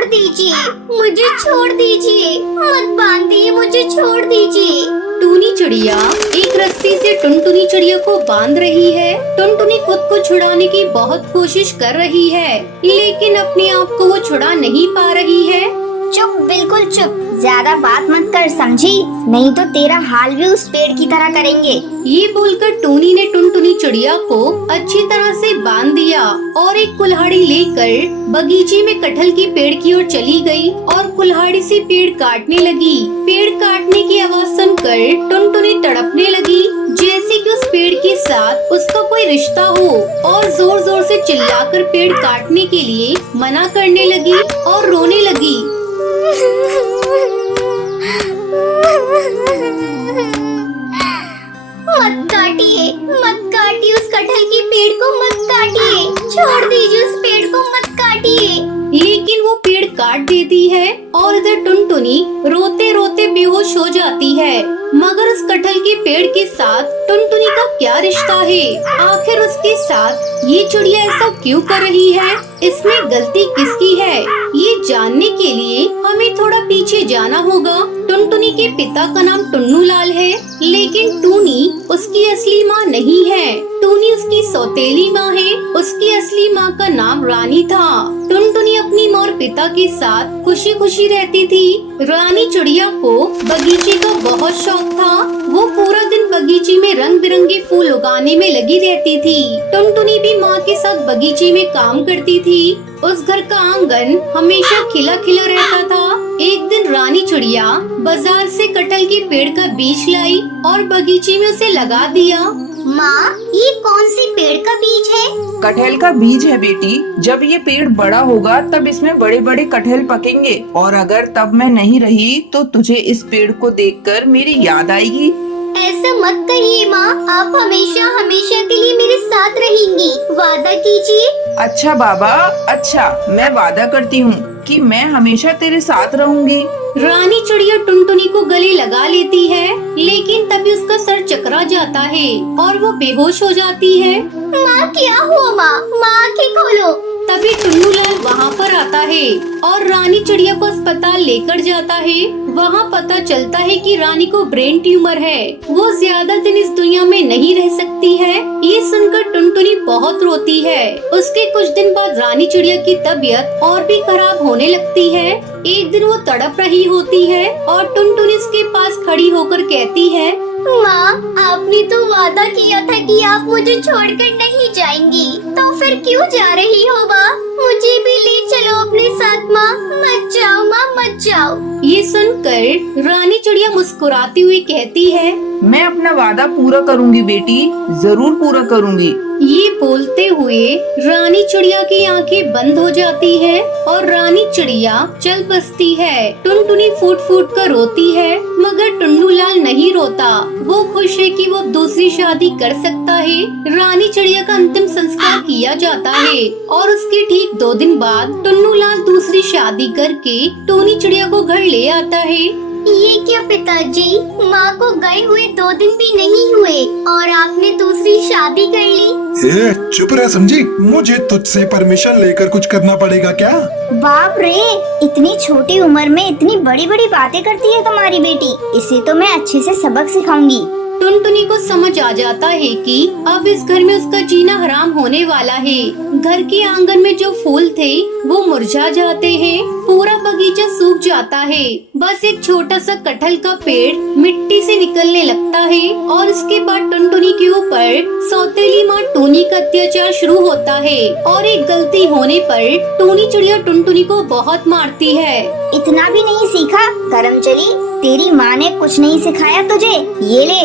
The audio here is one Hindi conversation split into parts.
छोड़ दीजिए, मुझे छोड़ दीजिए, मत बांधिए, मुझे छोड़ दीजिए। टूनी चिड़िया एक रस्सी से टुनटुनी चिड़िया को बांध रही है। टुनटुनी खुद को छुड़ाने की बहुत कोशिश कर रही है, लेकिन अपने आप को वो छुड़ा नहीं पा रही है। चुप, बिल्कुल चुप, ज्यादा बात मत कर, समझी? नहीं तो तेरा हाल भी उस पेड़ की तरह करेंगे। ये बोलकर टूनी ने टुनटुनी चिड़िया को अच्छी तरह से बांध दिया और एक कुल्हाड़ी लेकर बगीचे में कटहल की पेड़ की ओर चली गई और कुल्हाड़ी से पेड़ काटने लगी। पेड़ काटने की आवाज सुनकर टुनटुनी तड़पने लगी, जैसे कि उस पेड़ के साथ उसका कोई रिश्ता हो, और जोर जोर से चिल्लाकर पेड़ काटने के लिए मना करने लगी और रोने लगी। मत काटिए, मत काटिए उस कटहल की पेड़ को, मत काटिए, छोड़ दीजिए उस पेड़ को, मत काटिए। लेकिन वो पेड़ काट देती है और इधर टुनटुनी रोते रोते बेहोश हो जाती है। मगर उस कटहल के पेड़ के साथ टुनटुनी का क्या रिश्ता है? आखिर उसके साथ ये चिड़िया ऐसा क्यों कर रही है? इसमें गलती किसकी है? ये जानने के लिए हमें थोड़ा पीछे जाना होगा। टुनटुनी के पिता का नाम टुन्नू लाल है, लेकिन टूनी उसकी असली माँ नहीं है। टूनी उसकी सौतेली माँ है। उसकी असली माँ का नाम रानी था। टुनटुनी अपनी माँ और पिता के साथ खुशी खुशी रहती थी। रानी चिड़िया को बगीचे का बहुत शौक था। वो पूरा दिन बगीचे में रंग बिरंगे फूल उगाने में लगी रहती थी। टुनटुनी भी माँ के साथ बगीचे में काम करती थी। उस घर का आंगन हमेशा खिला खिला रहता था। एक दिन रानी चिड़िया बाजार से कटहल के पेड़ का बीज लाई और बगीचे में उसे लगा दिया। माँ, ये कौन सी पेड़ का बीज है? कटहल का बीज है बेटी। जब ये पेड़ बड़ा होगा तब इसमें बड़े बड़े कटहल पकेंगे, और अगर तब मैं नहीं रही तो तुझे इस पेड़ को देखकर मेरी याद आएगी। ऐसा मत कहिए माँ, आप हमेशा हमेशा के लिए मेरे साथ रहेंगी, वादा कीजिए। अच्छा बाबा, अच्छा, मैं वादा करती हूँ कि मैं हमेशा तेरे साथ रहूंगी। रानी चिड़िया टुनटुनी को गले लगा लेती है, लेकिन तभी उसका सर चकरा जाता है और वो बेहोश हो जाती है। माँ, क्या हुआ माँ? माँ, आँखें खोलो। तभी टुन्नू लाल वहाँ पर आता है और रानी चिड़िया को अस्पताल लेकर जाता है। वहाँ पता चलता है कि रानी को ब्रेन ट्यूमर है। वो ज्यादा दिन इस दुनिया में नहीं रह सकती है। ये सुनकर टुनटुनी बहुत रोती है। उसके कुछ दिन बाद रानी चिड़िया की तबीयत और भी खराब होने लगती है। एक दिन वो तड़प रही होती है और टुनटुनी उसके पास खड़ी होकर कहती है, माँ, आपने तो वादा किया था कि आप मुझे छोड़कर नहीं जाएंगी, तो फिर क्यों जा रही हो माँ? मुझे भी ले चलो अपने साथ माँ, मत जाओ माँ, मत जाओ। ये सुनकर रानी चिड़िया मुस्कुराती हुई कहती है, मैं अपना वादा पूरा करूंगी बेटी, जरूर पूरा करूंगी। ये बोलते हुए रानी चिड़िया की आंखें बंद हो जाती है और रानी चिड़िया चल बसती है। टुनटुनी फूट फूट कर रोती है, मगर टुन्नू लाल नहीं रोता। वो खुश है कि वो दूसरी शादी कर सकता है। रानी चिड़िया का अंतिम संस्कार किया जाता है और उसके ठीक 2 दिन बाद टुन्नू लाल दूसरी शादी करके टूनी चिड़िया को घर ले आता है। ये क्या पिताजी, माँ को गए हुए 2 दिन भी नहीं हुए और आपने दूसरी शादी कर ली? चुप रह समझी, मुझे तुझसे परमिशन लेकर कुछ करना पड़ेगा क्या? बाप रे, इतनी छोटी उम्र में इतनी बड़ी बड़ी बातें करती है तुम्हारी बेटी। इसे तो मैं अच्छे से सबक सिखाऊंगी। टुनटुनी को समझ आ जाता है कि अब इस घर में उसका जीना हराम होने वाला है। घर के आंगन में जो फूल थे वो मुरझा जाते हैं। पूरा बगीचा सूख जाता है। बस एक छोटा सा कटहल का पेड़ मिट्टी से निकलने लगता है और इसके बाद टुनटुनी के ऊपर सौतेली माँ टूनी का अत्याचार शुरू होता है और एक गलती होने पर टूनी चिड़िया टुनटुनी को बहुत मारती है। इतना भी नहीं सीखा करमचली, तेरी माँ ने कुछ नहीं सिखाया तुझे, ये ले।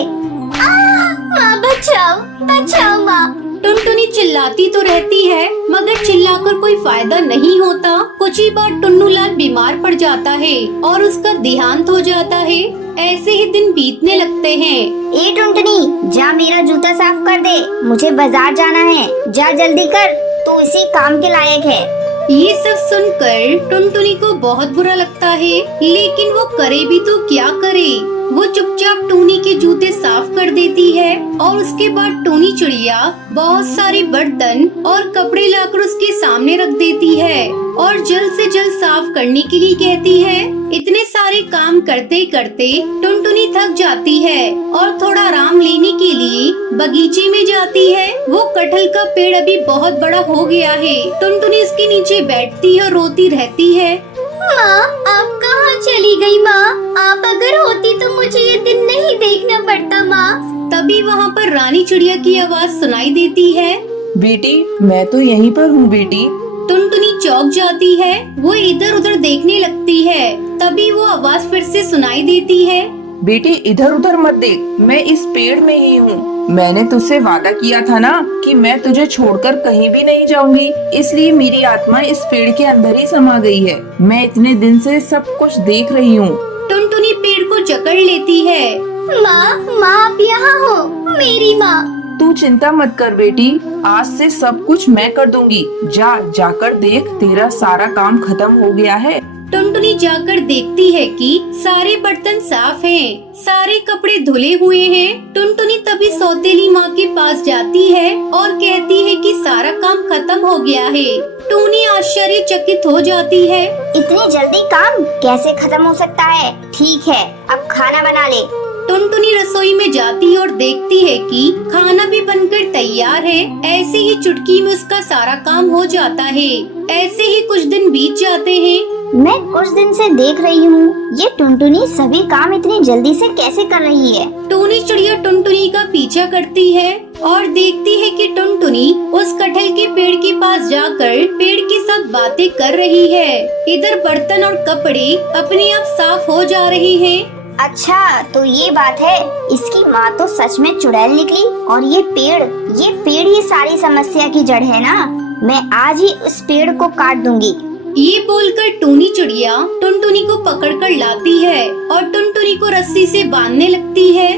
माँ, बचाओ, बचाओ माँ। टुनटुनी चिल्लाती तो रहती है, मगर चिल्लाकर कोई फायदा नहीं होता। कुछ ही बार टुन्नू लाल बीमार पड़ जाता है और उसका देहांत हो जाता है। ऐसे ही दिन बीतने लगते हैं। ए टुनटुनी, जा मेरा जूता साफ कर दे, मुझे बाजार जाना है, जा जल्दी कर, तू इसी काम के लायक है। ये सब सुनकर टुनटुनी को बहुत बुरा लगता है, लेकिन वो करे भी तो क्या करे। वो चुपचाप टूनी के जूते साफ कर देती है और उसके बाद टूनी चिड़िया बहुत सारे बर्तन और कपड़े लाकर उसके सामने रख देती है और जल्द से जल्द साफ साफ करने के लिए कहती है। इतने सारे काम करते करते टुनटुनी थक जाती है और थोड़ा आराम लेने के लिए बगीचे में जाती है। वो कटहल का पेड़ अभी बहुत बड़ा हो गया है। टुनटुनी उसके नीचे बैठती है और रोती रहती है। माँ, आप कहाँ चली गई माँ? आप अगर होती तो मुझे ये दिन नहीं देखना पड़ता माँ। तभी वहाँ पर रानी चिड़िया की आवाज सुनाई देती है। बेटी, मैं तो यहीं पर हूँ बेटी। टुनटुनी चौंक जाती है। वो इधर उधर देखने लगती है। तभी वो आवाज फिर से सुनाई देती है। बेटी, इधर उधर मत देख, मैं इस पेड़ में ही हूँ। मैंने तुझसे वादा किया था ना कि मैं तुझे छोड़कर कहीं भी नहीं जाऊंगी, इसलिए मेरी आत्मा इस पेड़ के अंदर ही समा गई है। मैं इतने दिन से सब कुछ देख रही हूँ। टुनटुनी पेड़ को जकड़ लेती है। माँ, माँ आप यहाँ हो, मेरी माँ। तू चिंता मत कर बेटी, आज से सब कुछ मैं कर दूंगी। जाकर देख, तेरा सारा काम खत्म हो गया है। टुनटुनी जाकर देखती है कि सारे बर्तन साफ हैं, सारे कपड़े धुले हुए हैं। टुनटुनी तभी सौतेली माँ के पास जाती है और कहती है कि सारा काम खत्म हो गया है। टूनी आश्चर्यचकित हो जाती है। इतनी जल्दी काम कैसे खत्म हो सकता है? ठीक है, अब खाना बना ले। टुनटुनी रसोई में जाती है और देखती है कि खाना भी बनकर तैयार है। ऐसे ही चुटकी में उसका सारा काम हो जाता है। ऐसे ही कुछ दिन बीत जाते हैं। मैं कुछ दिन से देख रही हूँ, ये टुनटुनी सभी काम इतनी जल्दी से कैसे कर रही है? टूनी चिड़िया टुनटुनी का पीछा करती है और देखती है कि टुनटुनी उस कटहल के पेड़ के पास जाकर पेड़ के साथ बातें कर रही है। इधर बर्तन और कपड़े अपने आप साफ हो जा रहे हैं। अच्छा, तो ये बात है। इसकी माँ तो सच में चुड़ैल निकली और ये पेड़ ही सारी समस्या की जड़ है ना। मैं आज ही उस पेड़ को काट दूंगी। ये बोलकर टूनी चिड़िया टुनटुनी को पकड़कर लाती है और टुनटुनी को रस्सी से बांधने लगती है।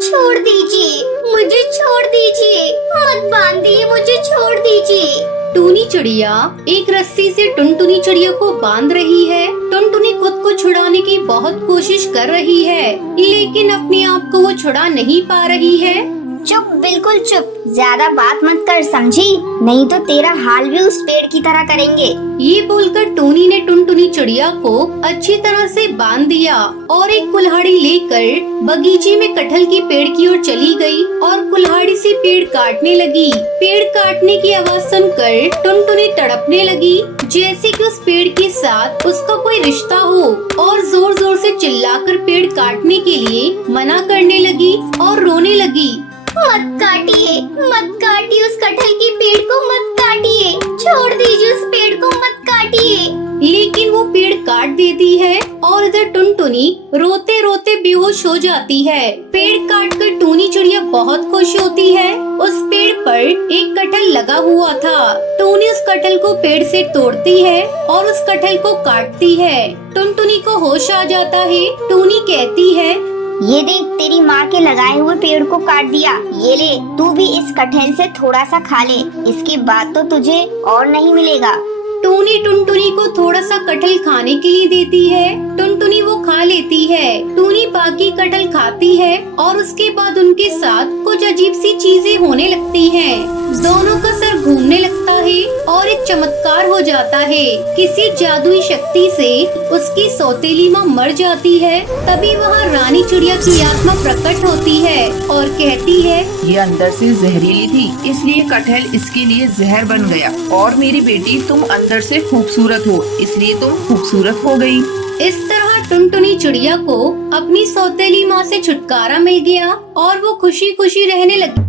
छोड़ दीजिए, मुझे छोड़ दीजिए, मत बांधिए, मुझे छोड़ दीजिए। टूनी चिड़िया एक रस्सी से टुनटुनी चिड़िया को बांध रही है। टुनटुनी खुद को छुड़ाने की बहुत कोशिश कर रही है, लेकिन अपने आप को वो छुड़ा नहीं पा रही है। चुप, बिल्कुल चुप, ज्यादा बात मत कर, समझी? नहीं तो तेरा हाल भी उस पेड़ की तरह करेंगे। ये बोलकर टूनी ने टुनटुनी चिड़िया को अच्छी तरह से बांध दिया और एक कुल्हाड़ी लेकर बगीचे में कटहल के पेड़ की ओर चली गई और कुल्हाड़ी से पेड़ काटने लगी। पेड़ काटने की आवाज सुनकर टुनटुनी तड़पने लगी, जैसे कि उस पेड़ के साथ उसका कोई रिश्ता हो, और जोर जोर से चिल्लाकर पेड़ काटने के लिए मना करने लगी और रोने लगी। मत काटिए उस कटहल के पेड़ को, मत काटिए, छोड़ दीजिए उस पेड़ को, मत काटिए। लेकिन वो पेड़ काट देती है और इधर टुनटुनी रोते रोते बेहोश हो जाती है। पेड़ काट कर टूनी चिड़िया बहुत खुश होती है। उस पेड़ पर एक कटहल लगा हुआ था। टूनी उस कटहल को पेड़ से तोड़ती है और उस कटहल को काटती है। टुनटुनी को होश आ जाता है। टूनी कहती है, ये देख, तेरी माँ के लगाए हुए पेड़ को काट दिया। ये ले, तू भी इस कटहल से थोड़ा सा खा ले, इसके बाद तो तुझे और नहीं मिलेगा। टूनी टुनटुनी को थोड़ा सा कटहल खाने के लिए देती है। टुनटुनी वो खा लेती है। टूनी बाकी कटहल खाती है और उसके बाद उनके साथ कुछ अजीब सी चीजें होने लगती हैं। दोनों का सर घूमने लगता है और एक चमत्कार हो जाता है। किसी जादुई शक्ति से उसकी सौतेली माँ मर जाती है। तभी वहाँ रानी चिड़िया की आत्मा प्रकट होती है और कहती है, ये अंदर से जहरीली थी, इसलिए कटहल इसके लिए जहर बन गया। और मेरी बेटी, तुम अंदर से खूबसूरत हो, इसलिए तुम खूबसूरत हो गई। इस तरह टुनटुनी चिड़िया को अपनी सौतेली माँ से छुटकारा मिल गया और वो खुशी खुशी रहने लगी।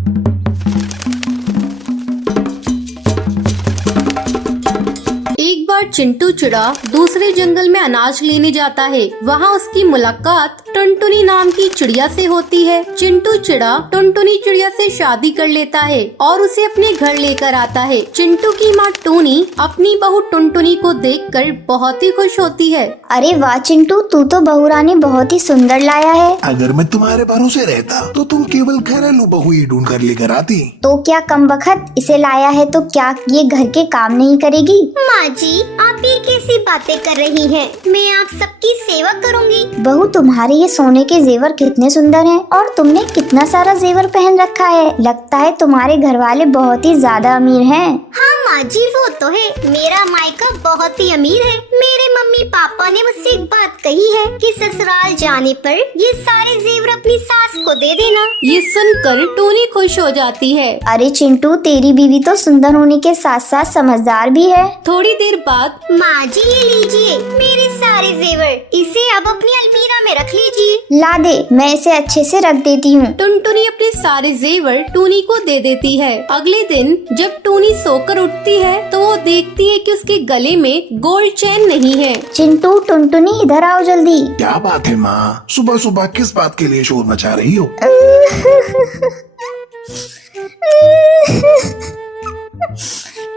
एक बार चिंटू चिड़ा दूसरे जंगल में अनाज लेने जाता है। वहाँ उसकी मुलाकात टुनटुनी नाम की चिड़िया से होती है। चिंटू चिड़ा टुनटुनी चिड़िया से शादी कर लेता है और उसे अपने घर लेकर आता है। चिंटू की माँ टूनी अपनी बहू टुनटुनी को देखकर बहुत ही खुश होती है। अरे वाह चिंटू, तू तो बहुरानी बहुत ही सुंदर लाया है। अगर मैं तुम्हारे भरोसे रहता तो तुम केवल घरेलू बहू ही ढूंढ कर लेकर आती। तो क्या कमबख्त इसे लाया है तो क्या ये घर के काम नहीं करेगी? माँ जी, आप ये कैसी बातें कर रही हैं? मैं आप सबकी सेवा करूँगी। बहू तुम्हारे ये सोने के जेवर कितने सुंदर हैं और तुमने कितना सारा जेवर पहन रखा है। लगता है तुम्हारे घर वाले बहुत ही ज्यादा अमीर हैं। हाँ माँ जी, वो तो है। मेरा मायका बहुत ही अमीर है। मेरे मम्मी पापा ने मुझसे एक बात कही है कि ससुराल जाने पर ये सारे जेवर अपनी सास को दे देना। ये सुनकर टोनी खुश हो जाती है। अरे चिंटू, तेरी बीवी तो सुंदर होने के साथ साथ समझदार भी है। थोड़ी देर बाद माँ जी, ये लीजिए मेरे सारे जेवर, इसे अब अपनी अलमीरा में रख लीजिए। ला दे, मैं इसे अच्छे से रख देती हूँ। टुनटुनी अपने सारे जेवर टूनी को दे देती है। अगले दिन जब टूनी सोकर उठती है तो वो देखती है कि उसके गले में गोल्ड चेन नहीं है। चिंटू, टुनटुनी इधर आओ जल्दी। क्या बात है माँ, सुबह सुबह किस बात के लिए शोर मचा रही हो?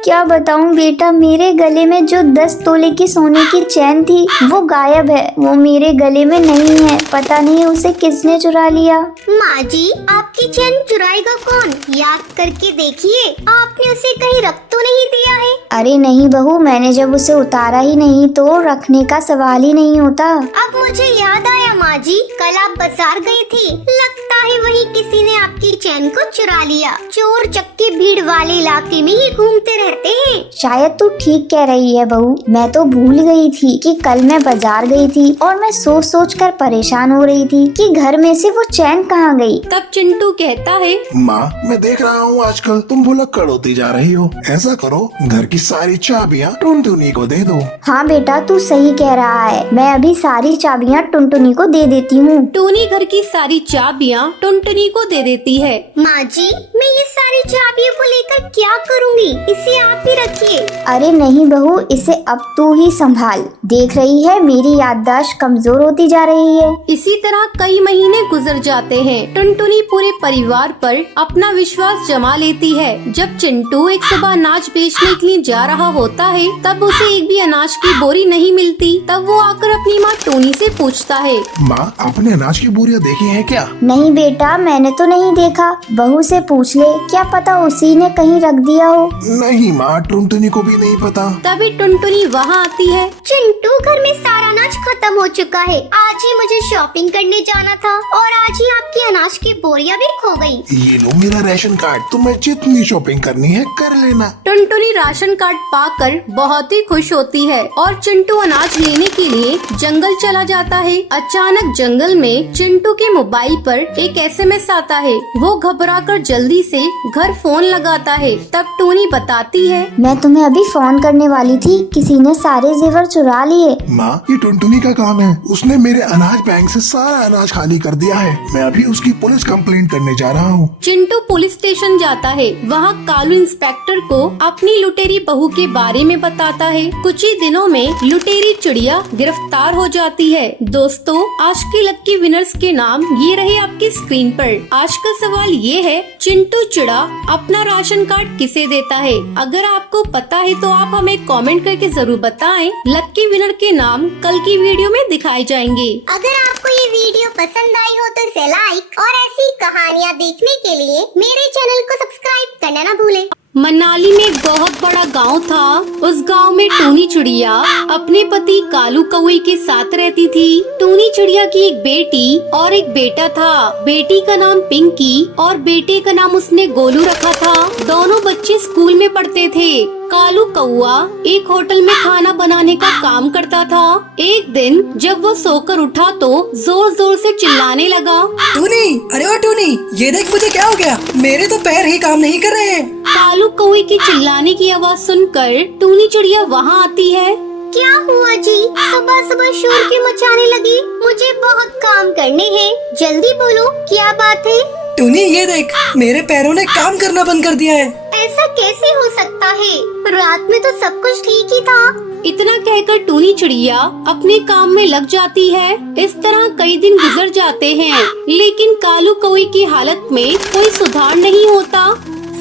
क्या बताऊं बेटा, मेरे गले में जो 10 तोले की सोने की चैन थी वो गायब है। वो मेरे गले में नहीं है, पता नहीं उसे किसने चुरा लिया। माँ जी, आपकी चैन चुराएगा कौन? याद करके देखिए, आपने उसे कहीं रख तो नहीं दिया है? अरे नहीं बहू, मैंने जब उसे उतारा ही नहीं तो रखने का सवाल ही नहीं होता। अब मुझे याद आया माँ जी, कल आप बाजार गई थी, लगता है वहीं किसी ने आपकी चैन को चुरा लिया। चोर चक्के भीड़ वाले इलाके में ही घूमते रहते हैं। शायद तू ठीक कह रही है बहू, मैं तो भूल गई थी कि कल मैं बाजार गई थी और मैं सोच सोच कर परेशान हो रही थी कि घर में से वो चैन कहाँ गई। तब चिंटू कहता है, माँ, मैं देख रहा हूँ आजकल तुम भुलक्कड़ होती जा रही हो। ऐसा करो, घर की सारी चाबियाँ टुनटुनी को दे दो। हाँ बेटा, तू सही कह रहा है, मैं अभी सारी चाबियाँ टुनटुनी को दे देती हूँ। टोनी घर की सारी चाबियाँ टुनटुनी को दे देती है। माँ जी, मैं ये सारी चाबियों को लेकर क्या करूँगी? इसे आप ही रखिए। अरे नहीं बहू, इसे अब तू ही संभाल। देख रही है मेरी याददाश्त कमजोर होती जा रही है। इसी तरह कई महीने गुजर जाते हैं। टुनटुनी पूरे परिवार पर अपना विश्वास जमा लेती है। जब चिंटू एक सुबह अनाज बेचने के लिए जा रहा होता है तब उसे एक भी अनाज की बोरी नहीं मिलती। तब वो आकर अपनी माँ टोनी से पूछता है, माँ, आपने अनाज की बोरियाँ देखी हैं क्या? नहीं बेटा, मैंने तो नहीं देखा। बहू से पूछ ले, क्या पता उसी ने कहीं रख दिया हो। नहीं माँ, टुनटुनी को भी नहीं पता। तभी टुनटुनी वहाँ आती है। चिंटू, घर में सारा अनाज खत्म हो चुका है। आज ही मुझे शॉपिंग करने जाना था और आज ही आपकी अनाज की बोरियां भी खो गई। ये लो मेरा राशन कार्ड, तुम्हें जितनी शॉपिंग करनी है कर लेना। टुनटुनी राशन कार्ड पाकर बहुत ही खुश होती है और चिंटू अनाज लेने के लिए जंगल चला जाता है। अचानक जंगल में चिंटू के मोबाइल पर एक SMS आता है। वो घबराकर जल्दी से घर फोन लगाता है। तब टोनी बताती है, मैं तुम्हें अभी फोन करने वाली थी, किसी ने सारे जेवर चुरा लिए। माँ, ये टुनटुनी का काम है। उसने मेरे अनाज बैंक से सारा अनाज खाली कर दिया है। मैं अभी उसकी पुलिस कंप्लेंट करने जा रहा हूँ। चिंटू पुलिस स्टेशन जाता है। वहाँ कालू इंस्पेक्टर को अपनी लुटेरी बहू के बारे में बताता है। कुछ ही दिनों में लुटेरी चिड़िया गिरफ्तार हो जाती है। दोस्तों, आज के लक्की विनर्स के नाम ये रहे आपकी स्क्रीन पर। आज का सवाल ये है, चिंटू चिड़ा अपना राशन कार्ड किसे देता है? अगर आपको पता है तो आप हमें कमेंट करके जरूर बताएं। लक्की विनर के नाम कल की वीडियो में दिखाए जाएंगे। अगर आपको ये वीडियो पसंद आई हो तो इसे लाइक और ऐसी कहानियाँ देखने के लिए मेरे चैनल को सब्सक्राइब करना ना भूलें। मनाली में एक बहुत बड़ा गांव था। उस गांव में टूनी चिड़िया अपने पति कालू कौवे के साथ रहती थी। टूनी चिड़िया की एक बेटी और एक बेटा था। बेटी का नाम पिंकी और बेटे का नाम उसने गोलू रखा था। दोनों बच्चे स्कूल में पढ़ते थे। कालू कौआ एक होटल में खाना बनाने का काम करता था। एक दिन जब वो सोकर उठा तो जोर जोर से चिल्लाने लगा, टूनी, अरे ओ टूनी, ये देख मुझे क्या हो गया, मेरे तो पैर ही काम नहीं कर रहे हैं। कालू कौवे की चिल्लाने की आवाज सुनकर टूनी चिड़िया वहाँ आती है। क्या हुआ जी? सुबह सुबह शोर क्यों मचाने लगी? मुझे बहुत काम करने हैं, जल्दी बोलो क्या बात है? टूनी, ये देख, मेरे पैरों ने काम करना बंद कर दिया है। ऐसा कैसे हो सकता है? रात में तो सब कुछ ठीक ही था। इतना कहकर टूनी चिड़िया अपने काम में लग जाती है। इस तरह कई दिन गुजर जाते हैं, लेकिन कालू कौवे की हालत में कोई सुधार नहीं होता।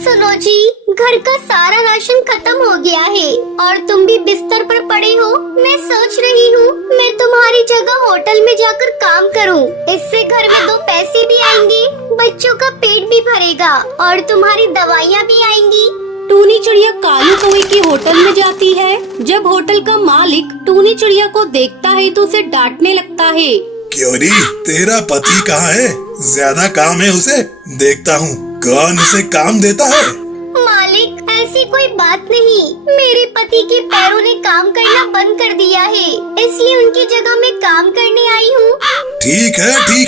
सुनो जी, घर का सारा राशन खत्म हो गया है और तुम भी बिस्तर पर पड़े हो। मैं सोच रही हूँ मैं तुम्हारी जगह होटल में जाकर काम करूँ। इससे घर में 2 पैसे भी आएंगे, बच्चों का पेट भी भरेगा और तुम्हारी दवाइयाँ भी आएंगी। टूनी चिड़िया कालू कौवे के होटल में जाती है। जब होटल का मालिक टूनी चिड़िया को देखता है तो उसे डांटने लगता है। क्यों री, तेरा पति कहाँ है? ज्यादा काम है उसे, देखता हूँ कौन उसे काम देता है। मालिक, ऐसी कोई बात नहीं। मेरे पति के पैरों ने काम करना बंद कर दिया है, इसलिए उनकी जगह मैं काम करने आई हूँ। ठीक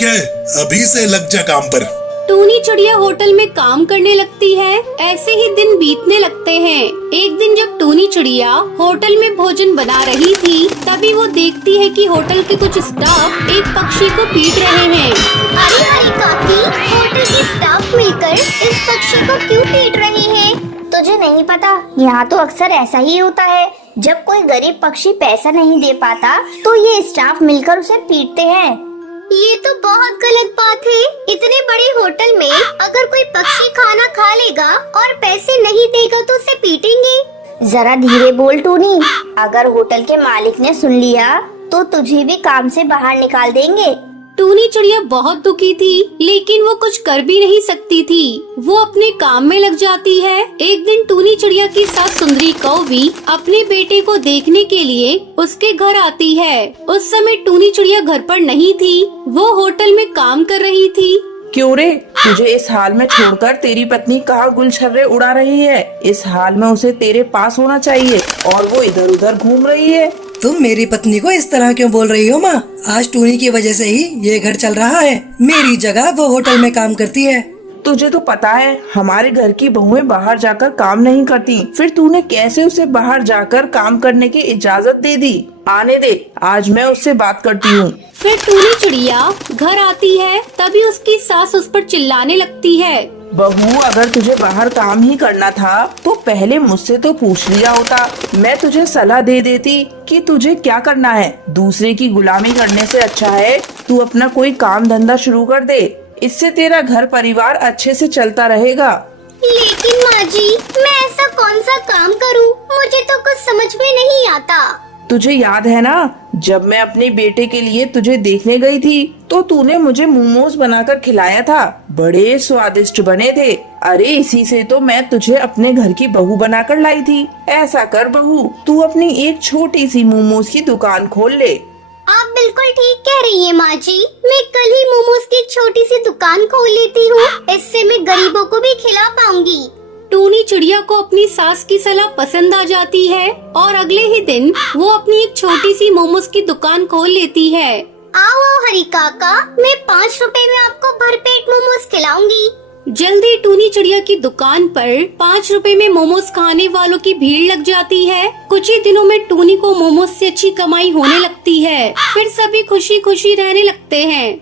है, अभी से लग जा काम पर। टूनी चिड़िया होटल में काम करने लगती है। ऐसे ही दिन बीतने लगते हैं। एक दिन जब टूनी चिड़िया होटल में भोजन बना रही थी, तभी वो देखती है कि होटल के कुछ स्टाफ एक पक्षी को पीट रहे हैं। अरे हरी काकी, होटल के स्टाफ मिलकर इस पक्षी को क्यों पीट रहे हैं? तुझे नहीं पता, यहाँ तो अक्सर ऐसा ही होता है। जब कोई गरीब पक्षी पैसा नहीं दे पाता तो ये स्टाफ मिलकर उसे पीटते हैं। ये तो बहुत गलत बात है। इतने बड़े होटल में अगर कोई पक्षी खाना खा लेगा और पैसे नहीं देगा तो उसे पीटेंगे। जरा धीरे बोल टूनी, अगर होटल के मालिक ने सुन लिया तो तुझे भी काम से बाहर निकाल देंगे। टूनी चिड़िया बहुत दुखी थी, लेकिन वो कुछ कर भी नहीं सकती थी। वो अपने काम में लग जाती है। एक दिन टूनी चिड़िया की सास सुंदरी कौवी अपने बेटे को देखने के लिए उसके घर आती है। उस समय टूनी चिड़िया घर पर नहीं थी, वो होटल में काम कर रही थी। क्यों रे, तुझे इस हाल में छोड़कर तेरी पत्नी कहाँ गुलछर्रे उड़ा रही है? इस हाल में उसे तेरे पास होना चाहिए और वो इधर उधर घूम रही है। तुम मेरी पत्नी को इस तरह क्यों बोल रही हो माँ? आज टूनी की वजह से ही ये घर चल रहा है। मेरी जगह वो होटल में काम करती है। तुझे तो पता है हमारे घर की बहुएं बाहर जाकर काम नहीं करती, फिर तूने कैसे उसे बाहर जाकर काम करने की इजाजत दे दी? आने दे, आज मैं उससे बात करती हूँ। फिर टूनी चिड़िया घर आती है, तभी उसकी सास उस पर चिल्लाने लगती है। बहू, अगर तुझे बाहर काम ही करना था तो पहले मुझसे तो पूछ लिया होता। मैं तुझे सलाह दे देती कि तुझे क्या करना है। दूसरे की गुलामी करने से अच्छा है तू अपना कोई काम धंधा शुरू कर दे, इससे तेरा घर परिवार अच्छे से चलता रहेगा। लेकिन माँ जी, मैं ऐसा कौन सा काम करूँ? मुझे तो कुछ समझ में नहीं आता। तुझे याद है ना, जब मैं अपने बेटे के लिए तुझे देखने गई थी तो तूने मुझे मोमोज बनाकर खिलाया था। बड़े स्वादिष्ट बने थे। अरे इसी से तो मैं तुझे अपने घर की बहू बनाकर लाई थी। ऐसा कर बहू, तू अपनी एक छोटी सी मोमोज की दुकान खोल ले। आप बिल्कुल ठीक कह रही हैं माँ जी। मैं कल ही मोमोज की एक छोटी सी दुकान खोल लेती हूँ, इससे मैं गरीबों को भी खिला पाऊंगी। टूनी चिड़िया को अपनी सास की सलाह पसंद आ जाती है और अगले ही दिन वो अपनी एक छोटी सी मोमोज की दुकान खोल लेती है। आओ हरी काका, मैं 5 रुपए में आपको भरपेट मोमोज खिलाऊंगी। जल्दी टूनी चिड़िया की दुकान पर 5 रुपए में मोमोज खाने वालों की भीड़ लग जाती है। कुछ ही दिनों में टूनी को मोमोज से अच्छी कमाई होने लगती है। फिर सभी खुशी खुशी रहने लगते हैं।